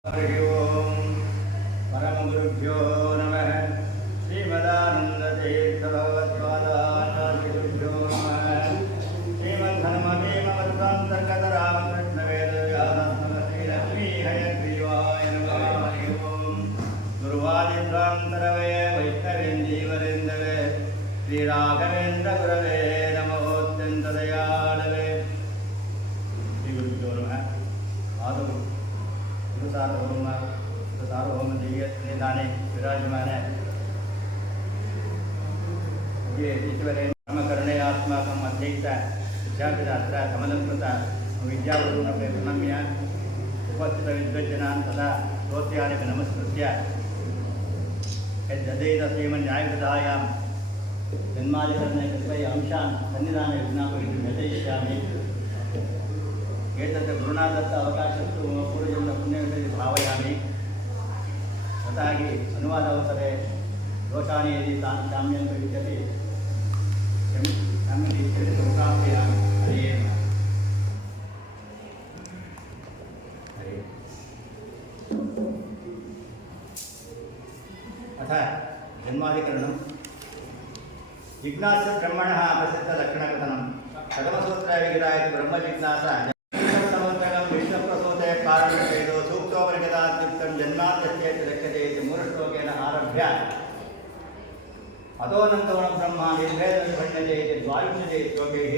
हरि ओम् परमगुरुभ्यो नमः श्रीमदानन्दतीर्थभगवत्पादाचार्यगुरुभ्यो नमः श्रीमन्धर्मभीमवद्वान्तर्गतरामकृष्णवेदव्यासश्रीलक्ष्मीहयग्रीवाय नमः हरि ओम् गुरुवादिभ्रान्तरवये वैष्णवेन्दीवरेन्दवे श्रीराघवेन्द्रगुरवे सार्वभौम सार्वभौम निधाने विराजमान ये ईश्वरे नामकरणे अस्माकम् अध्ययित विद्यापिदात्र कमलस्मृत विद्यागुरूनपि प्रणम्य उपस्थित तदा स्तोत्यादिपि नमस्कृत्य यद्यदेत श्रीमन्यायविधायां जन्मादिकरणे कृपया अंशान् सन्निधाने विज्ञापयितुं यजयिष्यामि एतत् गुरुणादत्त अवकाशस्तु मम पूर्व तथा हि अनुवादावसरे दोषानि यदि तान् शाम्यन्त विद्यते क्षम- क्षम्यति इत्यपि सुखापयामि हरे नमः। हरे अथ जन्माधिकरणं जिज्ञास्य ब्रह्मणः प्रसिद्धलक्षणकथनं प्रथमसूत्रविग्रह इति ब्रह्मजिज्ञासा अतोऽनन्तवनं ब्रह्म निर्भेदविभण्यते इति द्वाविंशति श्लोकैः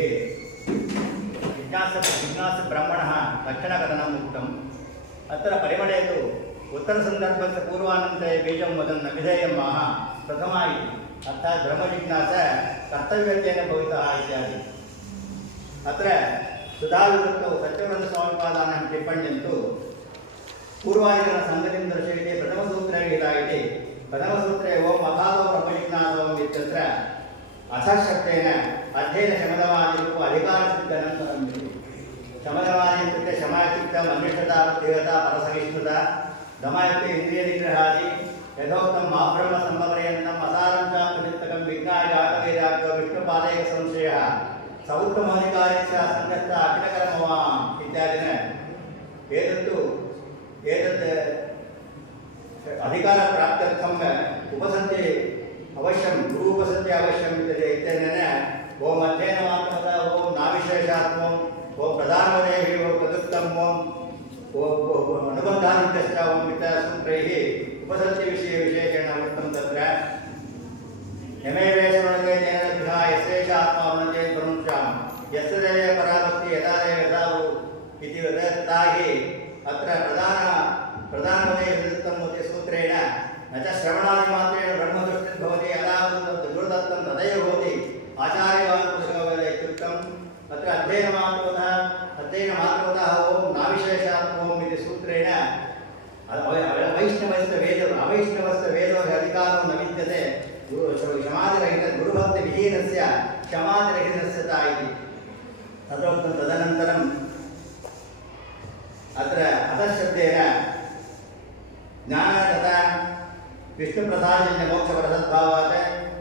जिज्ञास जिज्ञास ब्रह्मणः लक्षणकथनम् उक्तम् अत्र परिमळे तु उत्तरसन्दर्भस्य पूर्वानन्तरे बीजं वदन् अभिधेयं माह प्रथमा इति अर्थात् ब्रह्मजिज्ञास कर्तव्यत्वेन भवितः इत्यादि अत्र सुधाविवृत्तौ सत्यव्रतस्वामिपादानां टिप्पण्यं तु पूर्वादिगणसङ्गतिं दर्शयति प्रथमसूत्रे गीता इति प्रथमसूत्रे ओम् अभावो ब्रह्मजिज्ञासोम् इत्यत्र अथशब्देन अध्ययनशमदवादिषु अधिकारसिद्धनं परम् इति शमदवादी इत्युक्ते शम इत्युक्तम् अन्विष्टता देवता परसहिष्णुता दम इत्युक्ते इन्द्रियनिग्रहादि यथोक्तं माब्रह्मसम्भपर्यन्तम् असारं च प्रतिष्ठकं विज्ञाय आगवेदाग्यो विष्णुपादैकसंशयः सौत्तमौलिकार्यस्य सङ्गस्थ अखिलकर्मवान् इत्यादिन एतत्तु एतत् अधिकारप्राप्त्यर्थम् उपसन्ति अवश्यं गुरु उपसन्ति अवश्यम् इत्यते इत्यनेन ओम् अध्ययनमात्रमत ओं नाविशेषात्मम् ओं प्रधानवदेः ओं प्रदुक्तम् ओं ओं अनुबन्धानुत्यश्च ओं इत्यासूत्रैः उपसन्तिविषये विशेषेण उक्तं तत्र यमेवेश्वरते तेन लब्धा यस्यैषात्मा उन्नते प्रमुख्यां यस्य देवे पराभक्ति यदा देव यथा भू इति तथा हि अत्र प्रधान प्रधानपदे विरुद्धं भवति सूत्रेण न च श्रवणादिमात्रेण ब्रह्मदृष्टिर्भवति यदा गुरुदत्तं तदैव भवति आचार्यवान् पुरुषो वेद इत्युक्तम् अत्र अध्ययनमात्रतः अध्ययनमात्रतः ओं नाविशेषात् ओम् इति सूत्रेण वैष्णवस्य वेद अवैष्णवस्य वेदोः अधिकारो न विद्यते गुरु क्षमादिरहित गुरुभक्तिविहीनस्य क्षमादिरहितस्य ता इति तदोक्तं तदनन्तरम् अत्र ವಿಷ್ಣು ಪ್ರಸಾದದಿಂದ ಮೋಕ್ಷ ಪ್ರಸದ್ಭಾವಾದ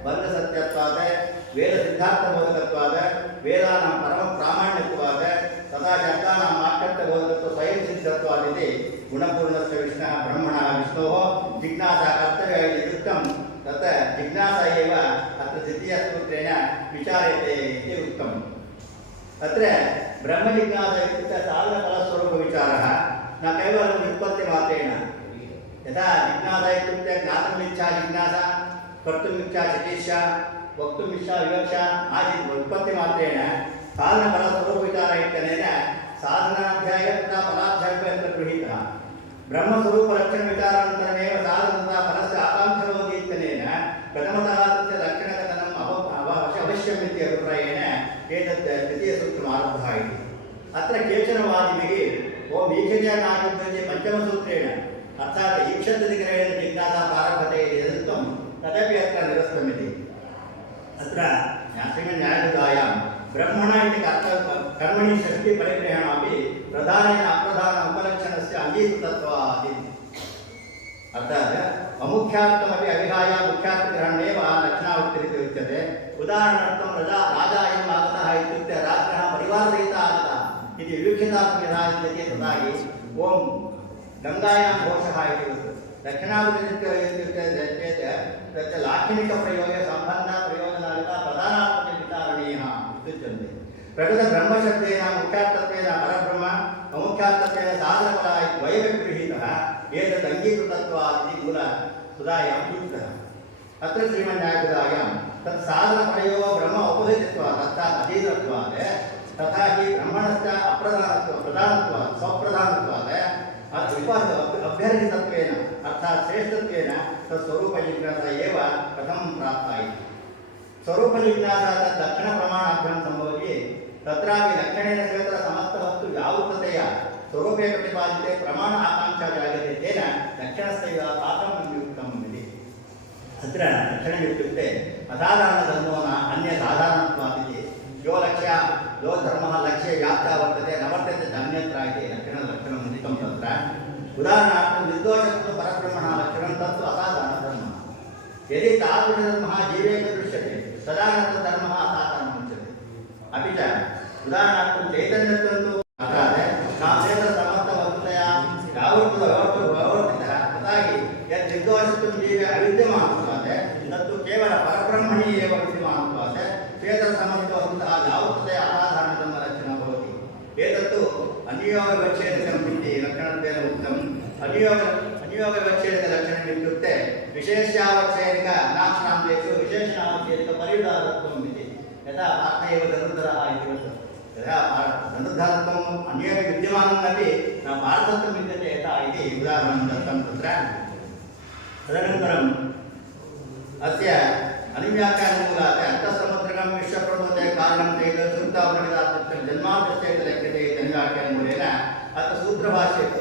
ಬಂಧ ಸತ್ಯತ್ವಾದ ವೇದ ಸಿದ್ಧಾರ್ಥ ಬೋಧಕತ್ವಾದ ವೇದಾನಾಂ ಪರಮ ಪ್ರಾಮಾಣ್ಯತ್ವಾದ ತದಾ ಶಬ್ದಾನಾಂ ಆಕರ್ತ ಬೋಧಕತ್ವ ಸ್ವಯಂ ಸಿದ್ಧತ್ವಾದಿದೆ ಗುಣಪೂರ್ಣಸ್ಯ ವಿಷ್ಣು ಬ್ರಹ್ಮಣ ವಿಷ್ಣೋ ಜಿಜ್ಞಾಸ ಕರ್ತವ್ಯ ಯುಕ್ತಂ, ತತ್ ಜಿಜ್ಞಾಸ ಅತ್ರ ದ್ವಿತೀಯ ಸೂತ್ರೇಣ ವಿಚಾರ್ಯತೆ ಇತಿ ಉತ್ತಮ. ಅತ್ರ ಬ್ರಹ್ಮಜಿಜ್ಞಾಸ ಯುಕ್ತ ಸಾಧನ ಫಲಸ್ವರೂಪ ವಿಚಾರ, ನ ಕೇವಲ ವ್ಯುತ್ಪತ್ತಿ ಮಾತ್ರೇಣ. यथा जिज्ञासा इत्युक्ते ज्ञातुमिच्छा जिज्ञासा कर्तुमिच्छा चिकीर्षा वक्तुमिच्छा विवक्षा आदि व्युत्पत्तिमात्रेण साधनफलस्वरूपविचारः इत्यनेन साधनाध्याय तथा फलाध्यायः यत्र गृहीतः ब्रह्मस्वरूपलक्षणविचारानन्तरमेव साधनतः फलस्य आकाङ्क्षा भवति इत्यनेन प्रथमतः तस्य लक्षणकथनम् अव अव- अवश्यम् इति अभिप्रायेण एतत् द्वितीयसूत्रम् आरब्धः इति अत्र केचन वादिभिः ओम् ईक्षया नायुद्धते पञ्चमसूत्रेण अर्थात् ईक्षन्तदिग्रहेण जिज्ञासा प्रारभते इति यदुक्तं तदपि अत्र निरस्तमिति अत्र श्रीमन्यायबुधायां ब्रह्मण इति कर्त कर्मणि षष्टिपरिग्रहणापि प्रधानेन अप्रधान उपलक्षणस्य अङ्गीकृतत्वात् इति अर्थात् अमुख्यार्थमपि अविहाय मुख्यार्थग्रहणेव लक्षणावृत्तिरिति उच्यते उदाहरणार्थं रजा राजायम् आगतः इत्युक्ते रात्रः परिवारसहितः आगतः इति विवक्षितार्थं यथा विद्यते तथा हि ओम् ಗಂಗಾಯಾಂ ಘೋಷಃ ಇತಿ ರಚನಾವೃತ್ತಿಚೇತ್ ತತ್ರ ಲಾಕ್ಷಣಿಕ ಪ್ರಯೋಗ, ಸಂಬಂಧ ಪ್ರಯೋಜನಾದಿತ ಪ್ರಧಾನಾತ್ಮಕ ವಿಚಾರಣೀಯ ಇತ್ಯುಚ್ಯಂತೆ ಪ್ರಕೃತ ಬ್ರಹ್ಮಶಬ್ದೇನ, ಮುಖ್ಯಾರ್ಥತ್ವೇನ ಪರಬ್ರಹ್ಮ, ಅಮುಖ್ಯಾರ್ಥತ್ವೇನ ಸಾಧನಪದ ವೈವಗೃಹೀತಃ ಏತದ್ ಅಂಗೀಕೃತತ್ವ ಇತಿ ಮೂಲ ಸುಧಾಯಾಂ ಸೂಚಿತಃ ಅತ್ರ ಶ್ರೀಮನ್ಯಾಯಕೃತಾಯಾಂ ತತ್ ಸಾಧನಪರಯೋ ಬ್ರಹ್ಮ ಉಪದೇಶತ್ವ ತತ್ತ ಅಧೀನತ್ವಾದ ತಥಾ ಹಿ ಬ್ರಹ್ಮಣಸ್ಯ ಅಪ್ರಧಾನತ್ವ, ಪ್ರಧಾನತ್ವ ಸ್ವಪ್ರಧಾನತ್ವಾದ अत् विपास अभ्यर्थितत्वेन अर्थात् श्रेष्ठत्वेन तत्स्वरूपजिज्ञासा एव कथं प्राप्ता इति स्वरूपजिज्ञासा तत् दक्षिणप्रमाणाभ्यां सम्भवति तत्रापि दक्षिणेन स्वेतर समस्तवस्तु व्यावृततया स्वरूपे प्रतिपादिते प्रमाण आकाङ्क्षा जायते तेन दक्षिणस्यैव पाकं नियुक्तम् इति अत्र दक्षिणमित्युक्ते असाधारणधर्मो न अन्यसाधारणत्वात् इति यो लक्ष्य यो धर्मः लक्ष्ये व्याप्तः वर्तते न वर्तते च अन्यत्र इति लक्षणलक्षणम् उदितं तत्र उदाहरणार्थं निर्दोषत्व परब्रह्मणः लक्षणं तत्तु असाधारणधर्मः यदि तादृशधर्मः जीवे च दृश्यते तदा न तद्धर्मः असाधारणम् उच्यते अपि च उदाहरणार्थं चैतन्यत्वं तु अर्थात् नामचेतनसमस्तवस्तुतया व्यावृत्तो व्यवस्थितः तथा हि यत् निर्दोषत्वं जीवे अविद्यमानत्वात् तत्तु केवल परब्रह्मणि एव विद्यमानत्वात् चेतनसमस्तवस्तुतः व्यावृत्ततया असाधारणधर्मलक्षणं भवति एतत्तु अनियोगविच्छेदकम् इति लक्षणत्वेन उक्तम् अनियोग अनियोगविच्छेदकलक्षणम् इत्युक्ते विशेष्यावच्छेदिक नाक्षान्तेषु विशेषणावच्छेदिकपरिदानत्वम् इति यथा पार्थ एव धनुर्धरः इति वर्तते यथा पार्- धनुर्धरत्वम् अन्येपि विद्यमानमपि न पार्थत्वं विद्यते यथा इति उदाहरणं दत्तं तत्र तदनन्तरम् अस्य अनुव्याख्यानमूलात् अर्थसमुद्रकं विश्वप्रभुते कारणं चेत् सूक्तावरणितात्मकं जन्मान्तश्चेत् लभ्यते इति अनुव्याख्यानमूलेन अत्र सूत्रभाष्ये तु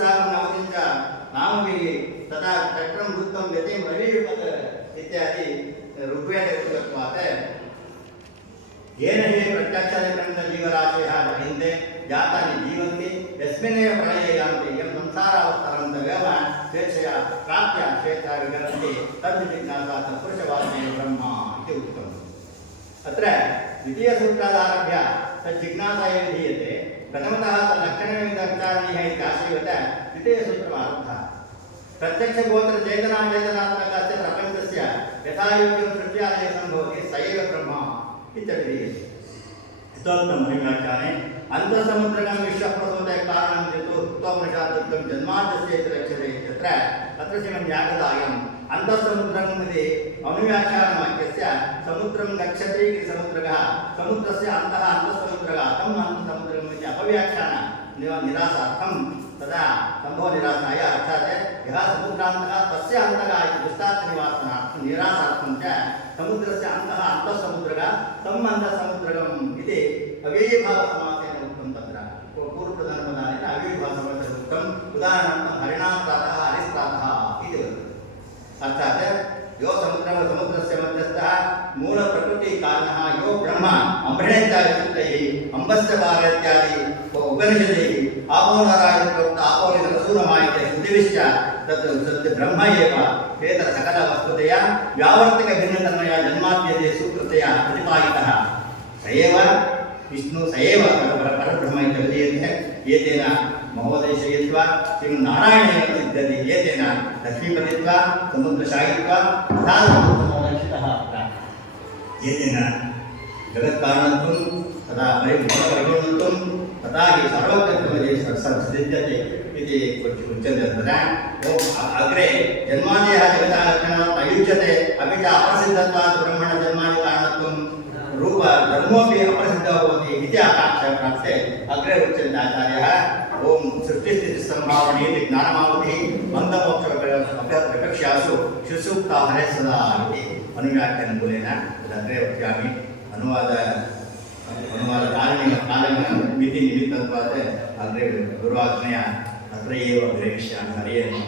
च नामभिः तथा चक्रं वृत्तं गतिं रवियुपत् इत्यादि ऋग्वेदत्वात् येन हि प्रत्यक्षनिब्रह्मजीवराशयः जयन्ते जातानि जीवन्ति यस्मिन्नेव प्रलये यं संसारावस्तरन्तमेव स्वेच्छया प्राप्य स्वेच्छा विहरन्ति तद्विजिज्ञासा तत्पुरुषवासने ब्रह्मा इति उक्तम् अत्र द्वितीयसूत्रादारभ्य तज्जिज्ञासा एव धीयते ಪ್ರಥಮತಃ ಲಕ್ಷಣಗಳಿಂದ ಹೇಳಿದ ಆಶ್ರಯತ ದ್ವಿತೀಯ ಸೂತ್ರ ಆರಂಭ ಪ್ರತ್ಯಕ್ಷ ಗೋತ್ರ ಚೇತನ ಚೇತನಾತ್ಮಕ ಪ್ರಪಂಚಸ್ಯ ಯಥಾಯೋಗ್ಯ ಪ್ರತ್ಯಾಲಯ ಸಂಭವತಿ ಸೈವ ಬ್ರಹ್ಮ ಇತ್ಯಾದಿ. ಸ್ತೋತ್ರಮಹಿಮಾಚಾರ್ಯ ಅಂತಸಮುದ್ರಗಂ ವಿಶ್ವಪ್ರಸೋದಯ ಕಾರಣಂ ಚೇತು ತೋಪನಿಷಾದುಕ್ತಂ ಜನ್ಮಾದ್ಯಸ್ಯ ಇತಿ ರಕ್ಷತೆ ಇತ್ಯತ್ರ. ತತ್ರ ಶ್ರೀಮನ್ ಯಾಗದಾಯಂ ಅಂತಸಮುದ್ರಂ ಇತಿ ಅನುವ್ಯಾಖ್ಯಾನವಾಕ್ಯಸ್ಯ ಸಮುದ್ರಂ ಗಕ್ಷತಿ ಇತಿ ಸಮುದ್ರಗಃ ಸಮುದ್ರಸ್ಯ ಅಂತಃ ಅಂತಸಮುದ್ರಗಃ ತಮ್ಮ ಅಂತಸಮುದ್ರ निरा- निरासार्थं तदा सम्भवनिरासाय अर्थात् यः समुद्रान्तः तस्य अन्तः इति दृष्टार्थनिवासनार्थं निरासार्थं च समुद्रस्य अन्तः अन्तःसमुद्रकः तम् अन्तःसमुद्रकम् इति अव्ययीभावसमासेन उक्तं तत्र पू- पूर्वप्रधानपदानेन अव्ययीभावसमासेन उक्तम् उदाहरणार्थं हरिणां प्रातः हरिस्प्रातः इति वदति अर्थात् यो समुद्रः समुद्रस्य मध्यस्थः मूलप्रकृतिकारणः यो ब्रह्म अम्बरेत्यादिशब्दैः अम्बस्य पार इत्यादि उपनिषदैः आपोनरायप्रोक्त आपोनिरसूरमायते श्रुतिभिश्च तत् ब्रह्म एव एतत्सकलवस्तुतया व्यावर्तिकभिन्नतन्मया जन्माद्यते सूत्रतया प्रतिपादितः स एव विष्णु स एव पर- परब्रह्म इति विधीयते एतेन महोदयशयित्वा श्रीमन्नारायणेन सिद्ध्यति एतेन लक्ष्मीपतित्वा समुद्रशायित्वा तथा एतेन जगत्कारणत्वं तथा परिपूर्णत्वं तथा हि सर्वज्ञत्वमिति स- स- सिद्ध्यते इति उच्- उच्यते तत्र ओम् अ- अग्रे जन्मादयः जगतः लक्षणात् अयुज्यते अपि च अप्रसिद्धत्वात् ब्रह्मणजन्मादिकारणत्वं रूप धर्मोपि अप्रसिद्धः भवति इति आकाङ्क्षा प्राप्ते अग्रे उच्यन्ते आचार्यः ओम सृष्टिस्थितिसंभावने इति ज्ञानमावधिः मन्दमोक्षविपक्षासु सुसुप्ता हरे सदा इति अनुव्याख्यानमूलेन तदग्रे वक्ष्यामि अनुवाद ಅನುವಾದ ಕಾರಣ ಕಾಲವನ್ನು ಮಿತಿ ನಿಮಿತ್ತವಾದ ಅಂದರೆ ಗುರು ಆಜ್ಞೆಯ ಅತ್ರ ಏವ ಗ್ರಹಿಷ್ಯ ಹರಿಯನ್ನು